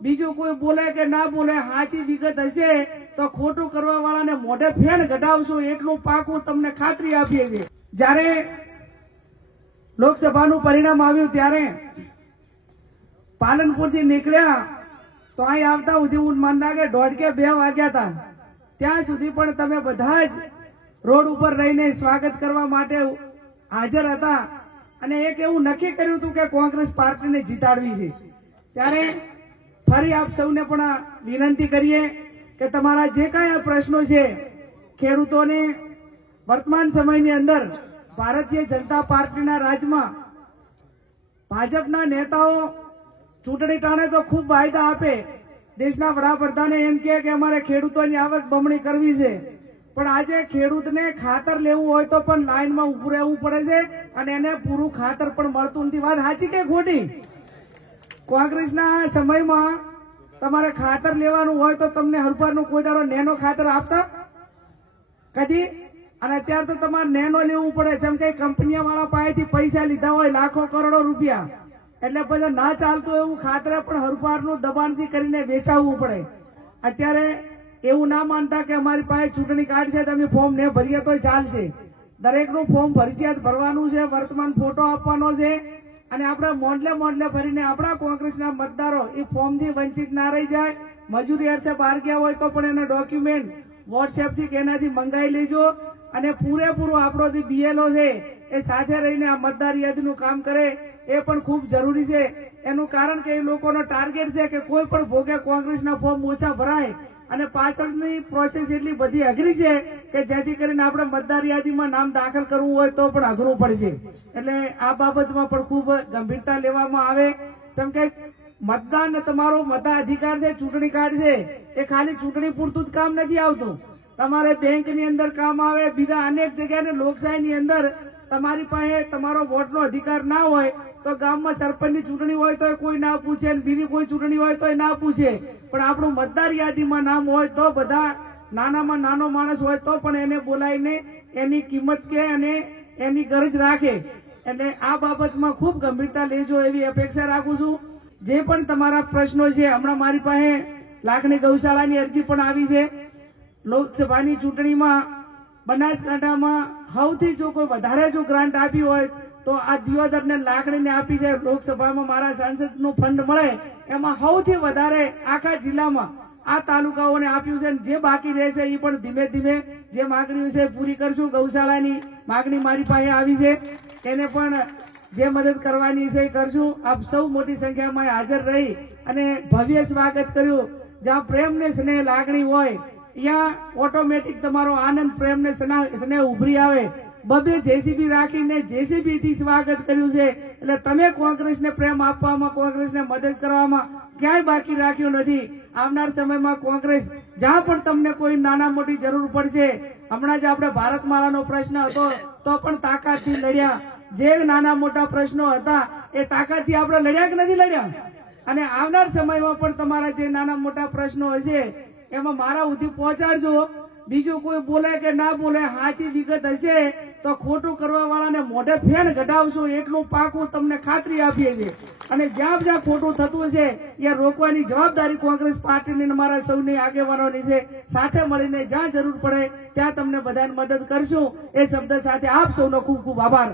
બીજું કોઈ બોલે કે ના બોલે, સાચી વિગત હશે તો ખોટું કરવા વાળાને મોઢે ફેણ ઘટાવશું એટલું પાકું તમને ખાતરી આપીએ છીએ। જ્યારે લોકસભાનું પરિણામ આવ્યું ત્યારે પાલનપુરથી નીકળ્યા તો અહીં આવતા સુધી હું માનતા કે 1:30 કે 2 વાગ્યા હતા, ત્યાં સુધી પણ તમે બધા જ રોડ ઉપર રહીને સ્વાગત કરવા માટે હાજર હતા અને એક એવું નક્કી કર્યું હતું કે કોંગ્રેસ પાર્ટીને જીતાડવી છે। ત્યારે ફરી આપ સૌને પણ વિનંતી કરીએ કે તમારા જે કાંઈ પ્રશ્નો છે, ખેડૂતોને વર્તમાન સમયની અંદર ભારતીય જનતા પાર્ટીના રાજમાં ભાજપના નેતાઓ ચૂંટણી ટાણે તો ખૂબ વાયદા આપે, દેશના વડાપ્રધાને એમ કહે કે અમારે ખેડૂતોની આવક બમણી કરવી છે, પણ આજે ખેડૂતને ખાતર લેવું હોય તો પણ લાઈનમાં ઉભું રહેવું પડે છે અને એને પૂરું ખાતર પણ મળતું નથી। વાત સાચી કે ખોટી? કોંગ્રેસના સમયમાં તમારે ખાતર લેવાનું હોય તો તમને હરપારનું કોઈ દાડો નેનો ખાતર આપતા કદી? અને અત્યારે તો તમારે નેનો લેવું પડે, જેમ કે કંપનીઓ વાળા પાસેથી પૈસા લીધા હોય લાખો કરોડો રૂપિયા, એટલે પછી ના ચાલતું એવું ખાતર પણ હરપારનું દબાણથી કરીને વેચાવવું પડે। અત્યારે એવું ના માનતા કે અમારી પાસે ચૂંટણી કાર્ડ છે, તમે ફોર્મ ને ભરીએ તો ચાલશે, દરેકનું ફોર્મ ફરજિયાત ભરવાનું છે, વર્તમાન ફોટો આપવાનો છે અને આપણે મોડલે ભરીને આપણા કોંગ્રેસના મતદારો એ ફોર્મથી વંચિત ના રહી જાય। મજૂરી અર્થે બહાર ગયા હોય તો પણ એના ડોક્યુમેન્ટ વોટ્સએપથી કે એનાથી મંગાવી લેજો અને પૂરેપૂરું આપણો જે બીએલઓ છે એ સાથે રહીને આ મતદાર યાદીનું કામ કરે એ પણ ખૂબ જરૂરી છે। એનું કારણ કે એ લોકોનો ટાર્ગેટ છે કે કોઈ પણ ભોગે કોંગ્રેસના ફોર્મ ઓછા ભરાય અને પાછળની પ્રોસેસ એટલી બધી અઘરી છે કે જેથી કરીને આપણે મતદાર યાદીમાં નામ દાખલ કરવું હોય તો પણ અઘરું પડશે। એટલે આ બાબતમાં પણ ખૂબ ગંભીરતા લેવામાં આવે, જેમ કે મતદાન તમારો મતાધિકાર છે, ચૂંટણી કાર્ડ છે એ ખાલી ચૂંટણી પૂરતું જ કામ નથી આવતું, તમારે બેંકની અંદર કામ આવે, બીજા અનેક જગ્યાએ લોકશાહીની અંદર તમારી પાસે તમારો વોટનો અધિકાર ના હોય તો ગામમાં સરપંચની ચૂંટણી હોય તો કોઈ ના પૂછે, બીજી કોઈ ચૂંટણી હોય તો ના પૂછે, પણ આપણું મતદાર યાદીમાં નામ હોય તો બધા નાનામાં નાનો માણસ હોય તો પણ એને બોલાવીને એની કિંમત કે અને એની ગરજ રાખે। એટલે આ બાબતમાં ખૂબ ગંભીરતા લેજો એવી અપેક્ષા રાખું છું। જે પણ તમારા પ્રશ્નો છે, હમણાં મારી પાસે લાખણી ગૌશાળાની અરજી પણ આવી છે। લોકસભાની ચૂંટણીમાં બનાસકાંઠામાં સૌથી જો કોઈ વધારે જો ગ્રાન્ટ આપી હોય તો આ દિયોદરને લાખણીને આપી દે। લોકસભામાં મારા સાંસદનું ફંડ મળે એમાં સૌથી વધારે આખા જિલ્લામાં આ તાલુકાઓને આપ્યું છે। જે બાકી રહેશે એ પણ ધીમે ધીમે જે માગણીઓ છે પૂરી કરશું। ગૌશાળાની માગણી મારી પાસે આવી છે, એને પણ જે મદદ કરવાની છે એ કરશું। આપ સૌ મોટી સંખ્યામાં હાજર રહી અને ભવ્ય સ્વાગત કર્યું। જ્યાં પ્રેમ ને સ્નેહ લાગણી હોય ત્યાં ઓટોમેટિક તમારો આનંદ પ્રેમ ને સ્નેહ ઉભરી આવે। બબે જેસીબી રાખીને જેસીબી થી સ્વાગત કર્યું છે, એટલે તમે કોંગ્રેસને પ્રેમ આપવામાં, કોંગ્રેસને મદદ કરવામાં ક્યાંય બાકી રાખ્યું નથી। આવનાર સમયમાં કોંગ્રેસ જ્યાં પણ તમને કોઈ નાના મોટી જરૂર પડશે, હમણાં જ આપણે ભારતમાળાનો પ્રશ્ન હતો તો પણ તાકાતથી લડ્યા, જે નાના મોટા પ્રશ્નો હતા એ તાકાતથી આપણે લડ્યા કે નથી લડ્યા? અને આવનાર સમયમાં પણ તમારા જે નાના મોટા પ્રશ્નો હશે એમાં મારા સુધી પહોંચાડજો। બીજું કોઈ બોલે કે ના બોલે, સાચી વિગત હશે તો ખોટું કરવા વાળાને મોઢે ફેણ ઘટાવશું એટલું પાકું તમને ખાતરી આપીએ છીએ। અને જ્યાં જ્યાં ખોટું થતું હશે ત્યાં રોકવાની જવાબદારી કોંગ્રેસ પાર્ટીની અમારા સૌની આગેવાનોની છે। સાથે મળીને જ્યાં જરૂર પડે ત્યાં તમને બધાને મદદ કરશું। એ શબ્દ સાથે આપ સૌનો ખૂબ ખૂબ આભાર।